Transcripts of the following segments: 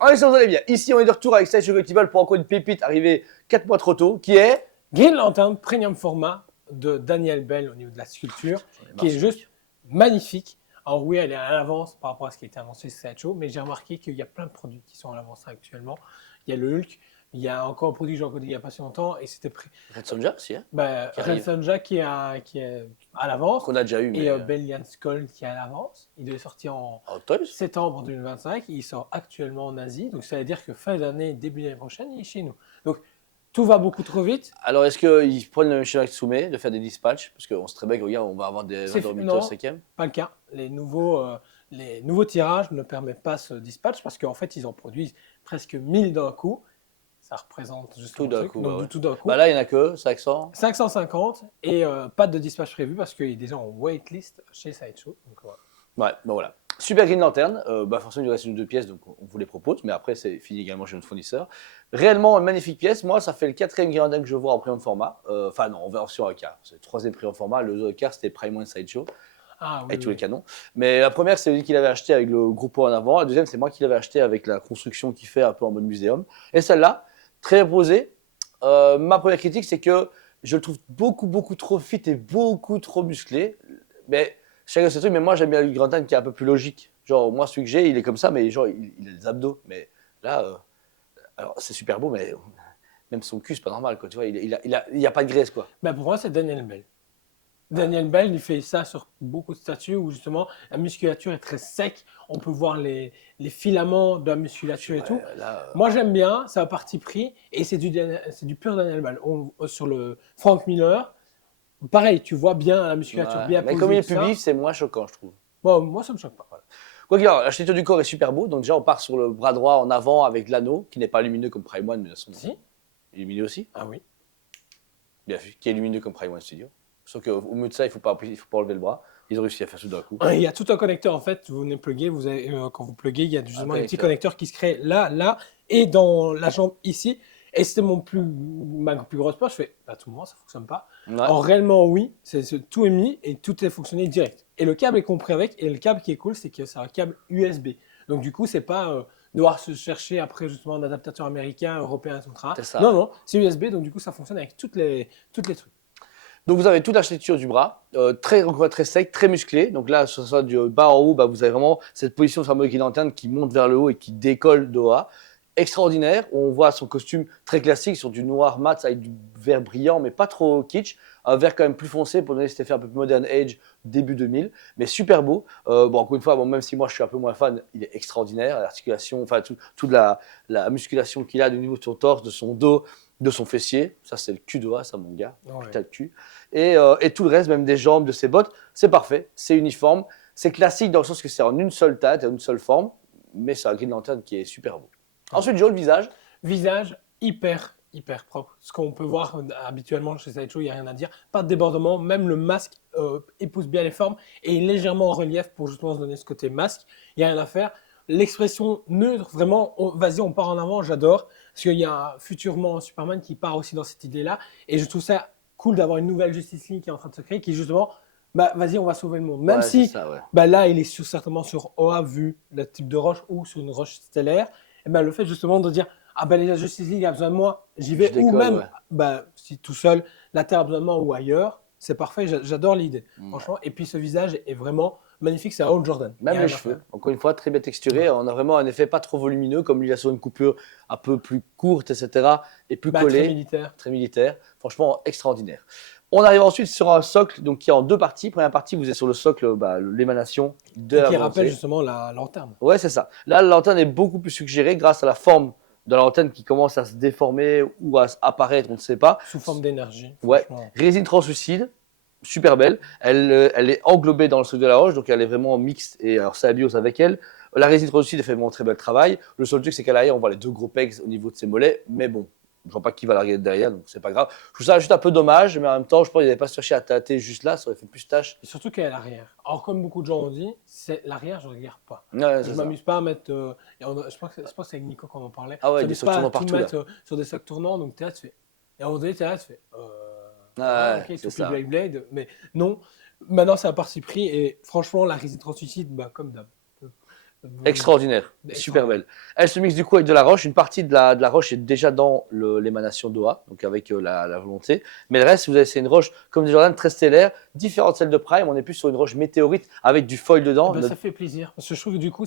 Allez, ça vous allez bien. Ici, on est de retour avec Sideshow Collectible pour encore une pépite arrivée 4 mois trop tôt, qui est... Green Lantern Premium Format de Daniel Bell au niveau de la sculpture, J'en ai marre, qui est ce juste mec. magnifique. Alors oui, elle est à l'avance par rapport à ce qui a été annoncé sur Sideshow, mais j'ai remarqué qu'il y a plein de produits qui sont à l'avance actuellement. Il y a le Hulk, il y a encore un produit que j'ai encodé il n'y a pas si longtemps, et c'était Red Sonja aussi, hein, qui Red arrive. Sonja qui est à l'avance, Qu'on a déjà eu, mais... et Bellian Skull qui est à l'avance. Il devait sortir en Hot Toys. septembre 2025, il sort actuellement en Asie, donc ça veut dire que fin d'année, début d'année prochaine, il est chez nous. Donc tout va beaucoup trop vite. Alors, est-ce qu'ils prennent le schéma Tsume de faire des dispatchs? Parce qu'on sait très bien que, regarde, on va avoir des C'est vendeurs mythos non, 5e. pas le cas. Les nouveaux tirages ne permettent pas ce dispatch parce qu'en fait, ils en produisent presque 1000 d'un coup. Ça représente justement Tout le d'un truc. coup, Donc, bah ouais. du tout d'un coup. Bah là, il n'y en a que 500. 550 et pas de dispatch prévu parce qu'il est déjà en waitlist chez Sideshow. Donc, voilà. Ouais, bah voilà. Super Green Lantern, bah forcément il nous reste une ou deux pièces, donc on vous les propose, mais après c'est fini également chez notre fournisseur. Réellement une magnifique pièce, moi ça fait le quatrième Green Lantern que je vois en premium format, enfin non, en version AK, c'est le troisième premium format, le AK c'était Prime One Sideshow, Ah oui, avec tous les oui. canons. Mais la première c'est lui qui l'avait acheté avec le gros pot en avant, la deuxième c'est moi qui l'avais acheté avec la construction qu'il fait un peu en mode muséum. Et celle-là, très posée, ma première critique c'est que je le trouve beaucoup trop fit et beaucoup trop musclé, mais... Chacun ses trucs, mais moi j'aime bien le Green Lantern qui est un peu plus logique. Genre, moi celui que j'ai, il est comme ça, mais genre, il a des abdos. Mais là, alors c'est super beau, mais même son cul, c'est pas normal, quoi. Tu vois, il y a pas de graisse, quoi. Pour moi, c'est Daniel Bell. Daniel Bell, il fait ça sur beaucoup de statues où justement la musculature est très sec. On peut voir les filaments de la musculature et tout. Ouais, là, Moi, j'aime bien, c'est un parti pris et c'est du pur Daniel Bell. Sur le Frank Miller, pareil, tu vois bien la musculature ouais. bien Mais posée. comme il est Tout plus ça. vif, c'est moins choquant, je trouve. Bon, moi, ça me choque pas. Quoi qu'il en soit, l'architecture du corps est super beau. Donc déjà, on part sur le bras droit en avant avec l'anneau, qui n'est pas lumineux comme Prime One, mais son Si? lumineux aussi. Ah oui. Bien vu, qui est lumineux comme Prime One Studio. Sauf qu'au milieu de ça, il faut pas enlever le bras. Ils ont réussi à faire tout d'un coup. Il y a tout un connecteur en fait. Vous venez plugger, quand vous pluguez, il y a justement un petit connecteur qui se crée là et dans la jambe ici. Et c'était ma plus grosse peur. Je fais, à tout moment, ça fonctionne pas. Ouais. Alors réellement, oui, tout est mis et tout est fonctionné direct. Et le câble est compris avec. Et le câble qui est cool, c'est que c'est un câble USB. Donc du coup, c'est pas devoir se chercher après justement un adaptateur américain, européen, etc. C'est ça, Non, ouais. non, c'est USB. Donc du coup, ça fonctionne avec toutes les trucs. Donc vous avez toute l'architecture du bras, très sec, très musclé. Donc là, ce soit du bas en haut, bah, vous avez vraiment cette position fameuse Green Lantern qui monte vers le haut et qui décolle de haut à. Extraordinaire. On voit son costume très classique sur du noir mat avec du vert brillant, mais pas trop kitsch. Un vert quand même plus foncé pour donner cet effet un peu plus modern age début 2000, mais super beau. Bon, encore une fois, bon, même si moi je suis un peu moins fan, il est extraordinaire. L'articulation, enfin toute la musculation qu'il a du niveau de son torse, de son dos, de son fessier. Ça, c'est le cul de haut, ça, mon gars. Ouais. Putain de cul. Et tout le reste, même des jambes, de ses bottes, c'est parfait. C'est uniforme. C'est classique dans le sens que c'est en une seule teinte et une seule forme, mais c'est un Green Lantern qui est super beau. Ensuite, Joe, le visage. Visage hyper propre. Ce qu'on peut voir habituellement chez Sideshow, il n'y a rien à dire. Pas de débordement, même le masque épouse bien les formes et est légèrement en relief pour justement se donner ce côté masque. Il n'y a rien à faire. L'expression neutre, vraiment, vas-y, on part en avant, j'adore. Parce qu'il y a futurement Superman qui part aussi dans cette idée-là. Et je trouve ça cool d'avoir une nouvelle Justice League qui est en train de se créer, qui justement, vas-y, on va sauver le monde. Même Ouais, si, ça, ouais. là, il est certainement sur Oa, vu le type de roche, ou sur une roche stellaire. Et le fait justement de dire, la Justice League a besoin de moi, j'y vais, Décolle, ou même, ouais. si tout seul, la Terre a besoin de moi ou ailleurs, c'est parfait, j'adore l'idée, franchement. Et puis ce visage est vraiment magnifique, c'est à Hal Jordan. Même les cheveux, encore une fois, très bien texturés. Ouais. On a vraiment un effet pas trop volumineux, comme lui, il a sur une coupure un peu plus courte, etc. Et plus collée. Très militaire. Très militaire. Franchement, extraordinaire. On arrive ensuite sur un socle donc, qui est en deux parties. Première partie, vous êtes sur le socle, l'émanation de la qui volonté. rappelle justement la lanterne. Ouais, c'est ça. Là, la lanterne est beaucoup plus suggérée grâce à la forme de la lanterne qui commence à se déformer ou à apparaître, on ne sait pas. Sous forme d'énergie. Ouais. Résine translucide. Super belle. Elle est englobée dans le socle de la roche, donc elle est vraiment mixte et alors ça biose avec elle. La résine translucide fait vraiment très bel travail. Le seul truc, c'est qu'à l'arrière, on voit les deux gros pegs au niveau de ses mollets, mais bon, je vois pas qui va l'arrière derrière, donc c'est pas grave. Je trouve ça juste un peu dommage, mais en même temps, je pense qu'il n'avait pas cherché à tâter juste là, ça aurait fait plus tâche. Et surtout qu'elle est à l'arrière. Alors, comme beaucoup de gens ont dit, c'est l'arrière, je ne regarde pas. Ouais, je ne m'amuse pas à mettre. Je pense que c'est avec Nico qu'on en parlait. Ah ouais, des socs tournants partout. Mettre sur des socs tournants, donc tu fais. Et à un moment donné, tu fais. Ok, c'est ça. Blade, mais non. Maintenant, c'est un parti pris et franchement, la résine translucide, comme d'hab. Extraordinaire, super belle. Elle se mixe du coup avec de la roche. Une partie de la roche est déjà dans l'émanation d'Oa, donc avec la volonté. Mais le reste, si vous avez, c'est une roche comme des Jordan très stellaire, différente de celle de Prime. On est plus sur une roche météorite avec du foil dedans. Ben, ça fait plaisir. Parce que je trouve que du coup,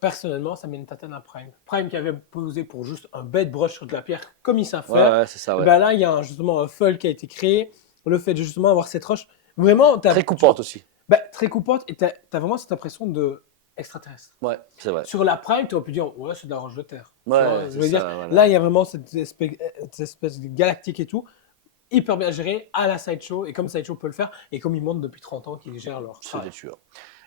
personnellement, ça met une tatane à Prime. Prime qui avait posé pour juste un bête brush sur de la pierre, comme ils savent Ouais, faire. ouais, c'est ça. Ouais. Ben là, il y a justement un foil qui a été créé. Le fait de justement avoir cette roche, vraiment, Très coupante aussi. Ben, très coupante et t'as vraiment cette impression de extraterrestre. Ouais, c'est vrai. Sur la Prime, tu aurais pu dire, ouais, c'est de la roche de terre. Ouais, Tu vois, je c'est veux ça, dire, voilà. là, il y a vraiment cette espèce de galactique et tout, hyper bien géré à la Sideshow, et comme Sideshow peut le faire, et comme ils montrent depuis 30 ans qu'ils gèrent leur C'est travail. des tueurs.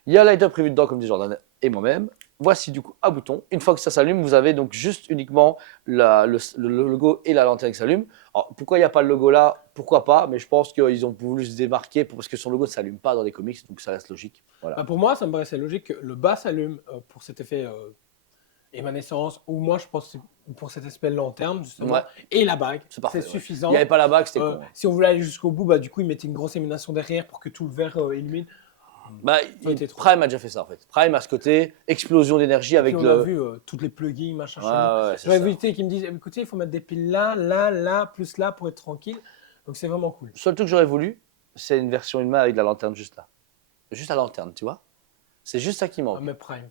Il y a Light Up prévu dedans, comme dit Jordan et moi-même. Voici du coup un bouton. Une fois que ça s'allume, vous avez donc juste uniquement le logo et la lanterne qui s'allument. Alors pourquoi il n'y a pas le logo là? Pourquoi pas? Mais je pense qu'ils ont voulu se démarquer parce que son logo ne s'allume pas dans les comics, donc ça reste logique. Voilà. Bah, pour moi, ça me paraissait logique que le bas s'allume pour cet effet émanescence, ou moi, je pense que c'est pour cet aspect lanterne, justement, Ouais. et la bague. C'est parfait. C'est Ouais. suffisant. Il n'y avait pas la bague, c'était con. Si on voulait aller jusqu'au bout, bah, du coup, ils mettaient une grosse émanation derrière pour que tout le verre illumine. Bah, Prime a déjà fait ça en fait. Prime a ce côté explosion d'énergie avec on le. a vu toutes les plugins, machin. Ouais, J'aurais évité qu'ils me disent, écoutez, il faut mettre des piles là, là, là, plus là pour être tranquille. Donc c'est vraiment cool. Le seul truc que j'aurais voulu, c'est une version humaine avec la lanterne juste là. Juste la lanterne, tu vois. C'est juste ça qui manque. Ah, mais Prime.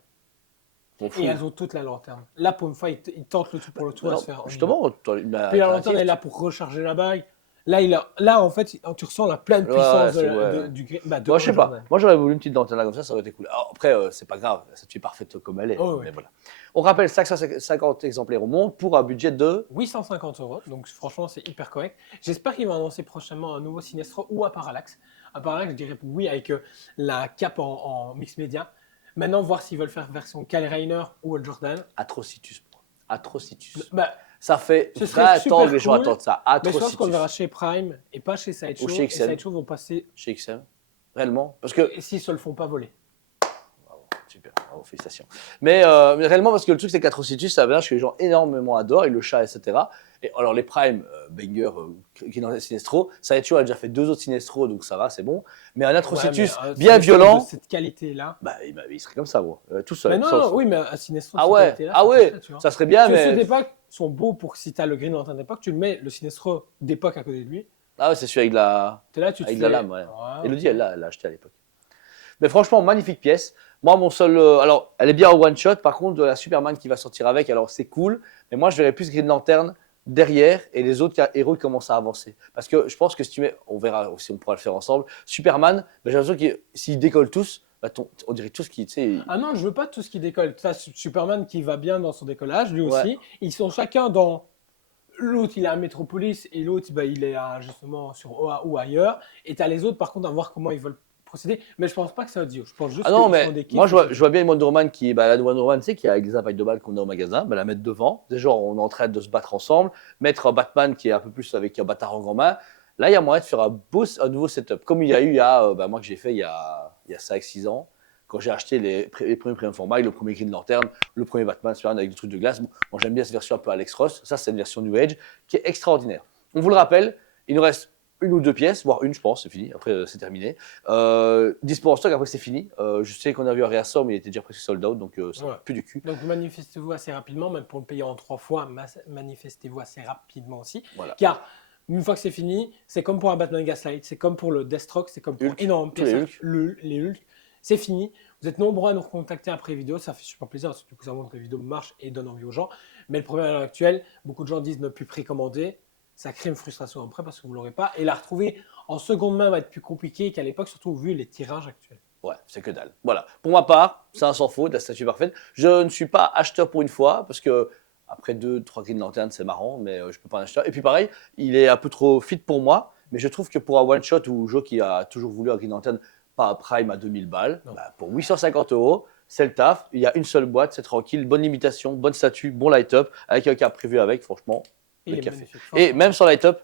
Et elles ont toute la lanterne. Là, pour une fois, ils tentent le tout pour le tout à se faire. Justement, puis la lanterne est là pour recharger la bague. Là, en fait, tu ressens la pleine puissance du green. Moi, je sais pas. Moi, j'aurais voulu une petite lanterne là comme ça aurait été cool. Alors, après, c'est pas grave, ça tue parfaite comme elle est. Oh, mais voilà. On rappelle 550 exemplaires au monde pour un budget de 850 €. Donc, franchement, c'est hyper correct. J'espère qu'ils vont annoncer prochainement un nouveau Sinestro ou un Parallax. Un Parallax, je dirais oui, avec la cape en mix média. Maintenant, voir s'ils veulent faire version Kyle Rayner ou Al Jordan. Atrocitus. Atrocitus. Bah, ça fait 20 ans que les gens attendent ça. Mais je pense qu'on le verra chez Prime et pas chez Sideshow. Ou chez XM. Et Sideshow vont passer. Chez XM. Réellement. Parce que. Et s'ils se le font pas voler. Bravo, super. Bravo, félicitations. Mais réellement, parce que le truc, c'est qu'Atrocitus, c'est un personnage que les gens énormément adorent. Et le chat, etc. Et alors, les Prime, Banger, qui est dans les Sinestro, Sideshow a déjà fait 2 autres Sinestro, donc ça va, c'est bon. Mais un Atrocitus bien violent. De cette qualité-là. Bah, il serait comme ça, moi. Tout seul. Mais non, oui, mais un Sinestro. Ah ouais, ça serait bien, mais. Ceux d'époque sont beaux pour si tu as le Green Lantern d'époque, tu le mets le Sinestro d'époque à côté de lui. Ah ouais, c'est celui avec la. T'es là, tu te avec fais... la lame, ouais. Elodie, elle l'a acheté à l'époque. Mais franchement, magnifique pièce. Moi, mon seul. Alors, elle est bien au one shot. Par contre, la Superman qui va sortir avec, alors c'est cool. Mais moi, je verrais plus Green Lantern derrière et les autres héros qui commencent à avancer. Parce que je pense que si tu mets, on verra si on pourra le faire ensemble, Superman, j'ai l'impression que s'ils décollent tous, bah, on dirait tous qui, tu sais. Ah non, je veux pas tout ce qui décolle. Tu as Superman qui va bien dans son décollage, lui aussi. Ils sont chacun dans. L'autre, il est à Metropolis et l'autre, bah, il est justement sur Oa ou ailleurs. Et tu as les autres, par contre, à voir comment ils veulent procéder. Mais je pense pas que ça va dire. Je pense juste non, mais moi, je vois bien une Wonder Woman qui, la Wonder Woman, tu sais, qui a avec des impacts de balles qu'on a au magasin, la mettre devant. Déjà, on est en train de se battre ensemble. Mettre un Batman qui est un peu plus avec un bâtard en grand main. Là, il y a moyen de faire un nouveau setup. Comme il y a eu, moi que j'ai fait il y a 5-6 ans, quand j'ai acheté les premiers Premium Format, le premier Green Lantern, le premier Batman Superman avec des trucs de glace. Bon, moi, j'aime bien cette version un peu Alex Ross. Ça, c'est une version New Age qui est extraordinaire. On vous le rappelle, il nous reste une ou deux pièces, voire une, je pense, c'est fini. Après, c'est terminé. Dispo en stock, après, c'est fini. Je sais qu'on a vu un réassort, mais il était déjà presque sold out, donc ça plus du cul. Donc, manifestez-vous assez rapidement, même pour le payer en 3 fois, manifestez-vous assez rapidement aussi. Voilà. Car une fois que c'est fini, c'est comme pour un Batman Gaslight, c'est comme pour le Deathstroke, c'est comme pour énormément de pièces. Les Hulk, c'est fini. Vous êtes nombreux à nous recontacter après vidéo, ça fait super plaisir, parce que du coup, ça montre que la vidéo marche et donne envie aux gens. Mais le problème à l'heure actuelle, beaucoup de gens disent ne plus précommander. Ça crée une frustration après parce que vous ne l'aurez pas. Et la retrouver en seconde main va être plus compliqué qu'à l'époque, surtout vu les tirages actuels. Ouais, c'est que dalle. Voilà. Pour ma part, c'est un sans faute, la statue parfaite. Je ne suis pas acheteur pour une fois parce que après 2-3 Green Lantern, c'est marrant, mais je peux pas en acheter. Et puis pareil, il est un peu trop fit pour moi, mais je trouve que pour un one shot ou Joe qui a toujours voulu un Green Lantern, pas un Prime à 2000 balles, pour 850 €, c'est le taf. Il y a une seule boîte, c'est tranquille, bonne limitation, bonne statue, bon light-up, avec un cap prévu avec, franchement. Et même sans light-up,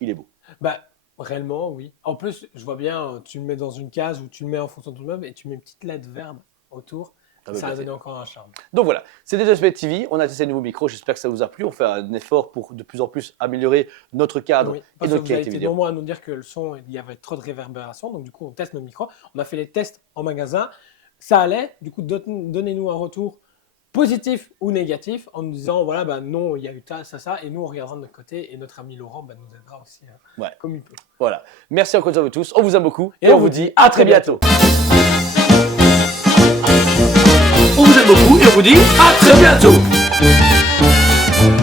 il est beau. Réellement, oui. En plus, je vois bien, tu le mets dans une case ou tu le mets en fonction de ton meuble et tu mets une petite LED verte autour. Ça va donner encore un charme. Donc voilà, c'était DSP TV. On a testé un nouveau micro. J'espère que ça vous a plu. On fait un effort pour de plus en plus améliorer notre cadre et notre qualité vidéo. Vous avez été nombreux à nous dire que le son, il y avait trop de réverbération. Donc du coup, on teste nos micros. On a fait les tests en magasin. ça allait. Du coup, donnez-nous un retour positif ou négatif en nous disant voilà, bah non, il y a eu ça, et nous on regardera de notre côté et notre ami Laurent bah, nous aidera aussi Ouais. comme il peut. Voilà. Merci encore à vous tous. On vous aime beaucoup Et on vous dit à très bientôt. On vous aime beaucoup et on vous dit à très bientôt.